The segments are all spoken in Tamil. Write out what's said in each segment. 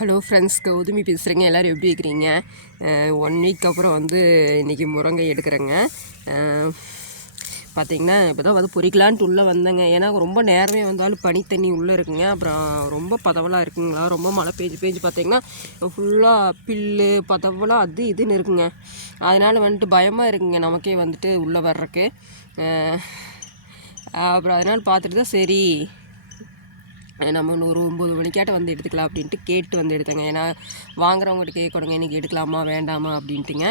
ஹலோ ஃப்ரெண்ட்ஸ், கௌதமி பேசுகிறேங்க. எல்லோரும் எப்படி இருக்கிறீங்க? 1 வீக் அப்புறம் இன்றைக்கி முருங்கை எடுக்கிறேங்க. பார்த்திங்கன்னா இப்போ தான் பொறிக்கலான்ட்டு உள்ளே வந்தேங்க. ஏன்னா ரொம்ப நேரமே வந்தாலும் பனி தண்ணி உள்ளே இருக்குங்க. அப்புறம் ரொம்ப பதவலாக இருக்குங்களா, ரொம்ப மழை பெஞ்சு பார்த்திங்கன்னா ஃபுல்லாக பில்லு பதவலாக அது இதுன்னு இருக்குங்க. அதனால் பயமாக இருக்குங்க நமக்கே உள்ளே வர்றதுக்கு. அப்புறம் அதனால் பார்த்துட்டு தான் சரி நம்ம ஒரு 9 மணிக்காட்ட எடுத்துக்கலாம் அப்படின்ட்டு கேட்டு எடுத்தேங்க. ஏன்னா வாங்குறவங்ககிட்ட கேட்கணுங்க, இன்றைக்கி எடுக்கலாமா வேண்டாமா அப்படின்ட்டுங்க.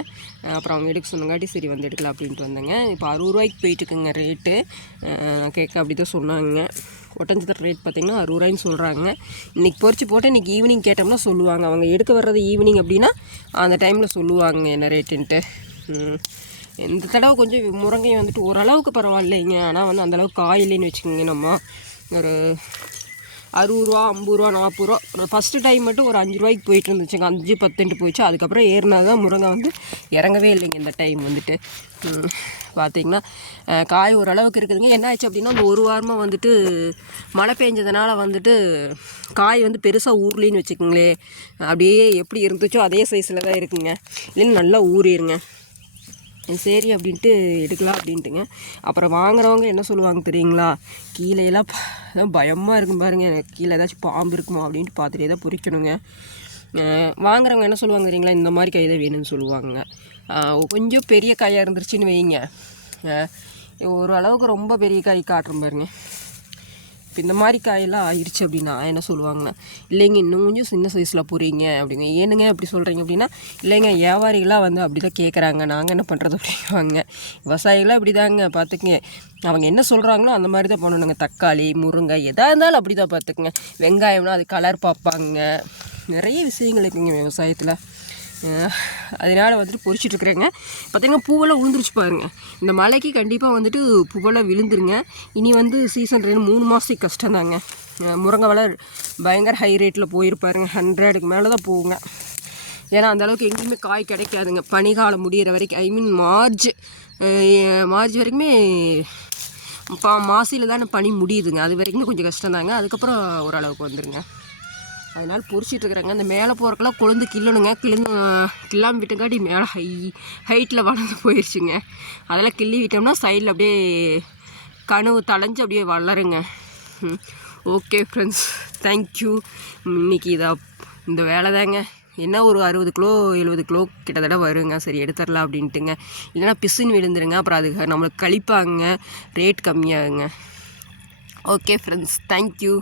அப்புறம் அவங்க எடுக்க சொன்னங்காட்டி சரி எடுக்கலாம் அப்படின்ட்டு வந்தேங்க. இப்போ 60 ரூபாய்க்கு போயிட்டுருக்குங்க ரேட்டு. கேட்க அப்படி தான் சொன்னாங்க. ஒட்டஞ்சத்தர் ரேட் பார்த்திங்கன்னா 60 ரூபாய்ன்னு சொல்கிறாங்க. இன்றைக்கி பொறிச்சு போட்டு இன்றைக்கி ஈவினிங் கேட்டோம்னா சொல்லுவாங்க. அவங்க எடுக்க வர்றது ஈவினிங் அப்படின்னா அந்த டைமில் சொல்லுவாங்க என்ன ரேட்டுன்ட்டு. இந்த தடவை கொஞ்சம் முருங்கை ஓரளவுக்கு பரவாயில்லைங்க. ஆனால் அந்தளவுக்கு காயில்லைன்னு வச்சுக்கோங்க. நம்ம ஒரு 60 ரூபா 50 ரூபா 40 ரூபா ஃபஸ்ட்டு டைம் மட்டும் ஒரு 5 ரூபாய்க்கு போயிட்டு இருந்துச்சுங்க. 5-10 போயிடுச்சு. அதுக்கப்புறம் ஏறினா தான் முருங்கை இறங்கவே இல்லைங்க இந்த டைம் பார்த்திங்கன்னா காய் ஓரளவுக்கு இருக்குதுங்க. என்ன ஆச்சு அப்படின்னா இந்த ஒரு வாரமாக மழை பெஞ்சதுனால காய் பெருசாக ஊர்லின்னு வச்சுக்கோங்களே. அப்படியே எப்படி இருந்துச்சோ அதே சைஸில் தான் இருக்குங்க. இல்லைன்னு நல்லா ஊறிடுங்க. சரி அப்படின்ட்டு எடுக்கலாம் அப்படின்ட்டுங்க. அப்புறம் வாங்குறவங்க என்ன சொல்லுவாங்க தெரியுங்களா, கீழேலாம் பயமாக இருக்கும் பாருங்கள், எனக்கு கீழே ஏதாச்சும் பாம்பு இருக்குமா அப்படின்ட்டு பார்த்துட்டே தான் பொறிக்கணுங்க. வாங்குறவங்க என்ன சொல்லுவாங்க தெரியுங்களா, இந்த மாதிரி காய் தான் வேணும்னு சொல்லுவாங்க. கொஞ்சம் பெரிய காயாக இருந்துருச்சுன்னு வைங்க, ஓரளவுக்கு ரொம்ப பெரிய காய் காட்டுறோம் பாருங்க. இப்போ இந்த மாதிரி காயெல்லாம் ஆயிடுச்சு அப்படின்னா என்ன சொல்லுவாங்கன்னா, இல்லைங்க இன்னும் கொஞ்சம் சின்ன சைஸில் போகிறீங்க அப்படிங்க. ஏனுங்க அப்படி சொல்கிறீங்க அப்படின்னா, இல்லைங்க வியாபாரிகளாக அப்படி தான் கேட்குறாங்க, நாங்கள் என்ன பண்ணுறது அப்படிங்குவாங்க. விவசாயிகளாக அப்படி தாங்க பார்த்துக்குங்க. அவங்க என்ன சொல்கிறாங்களோ அந்த மாதிரி தான் பண்ணணுங்க. தக்காளி முருங்கை எதாக இருந்தாலும் அப்படி தான் பார்த்துக்குங்க. வெங்காயம்னா அது கலர் பார்ப்பாங்க. நிறைய விஷயங்கள் இருக்குங்க விவசாயத்தில். அதனால் பொறிச்சிட்ருக்குறேங்க. பார்த்திங்கன்னா பூவெல்லாம் விழுந்துருச்சு பாருங்கள். இந்த மழைக்கு கண்டிப்பாக பூவெல்லாம் விழுந்துருங்க. இனி சீசன் 3 மாதத்துக்கு கஷ்டம்தாங்க. முருங்கை விலை பயங்கர ஹை ரேட்டில் போயிருப்பாருங்க. 100க்கு மேலே தான் போகுங்க. ஏன்னா அந்தளவுக்கு எங்கேயுமே காய் கிடைக்காதுங்க. பனிக்காலம் முடிகிற வரைக்கும், மார்ச் வரைக்குமே மாசியில் தானே பனி முடியுதுங்க. அது வரைக்குமே கொஞ்சம் கஷ்டம்தாங்க. அதுக்கப்புறம் ஓரளவுக்கு வந்துடுங்க. அதனால் பொறிச்சிட்ருக்குறாங்க. அந்த மேலே போகிறக்கெல்லாம் கொழுந்து கிள்ளணுங்க. கிள்ளாமல் விட்டங்காட்டி மேலே ஹைட்டில் வளர்ந்து போயிடுச்சுங்க. அதெல்லாம் கிள்ளி விட்டோம்னா சைடில் அப்படியே கனவு தளைஞ்சு அப்படியே வளருங்க. Okay friends, thank you. இன்றைக்கி இந்த வேலை தாங்க. என்ன ஒரு 60 கிலோ 70 கிலோ கிட்டத்தட்ட வருங்க. சரி எடுத்துடலாம் அப்படின்ட்டுங்க. இல்லைனா பிசுன்னு விழுந்துருங்க. அப்புறம் அதுக்கு நம்மளுக்கு கழிப்பாங்க, ரேட் கம்மியாகுங்க. Okay friends, thank you.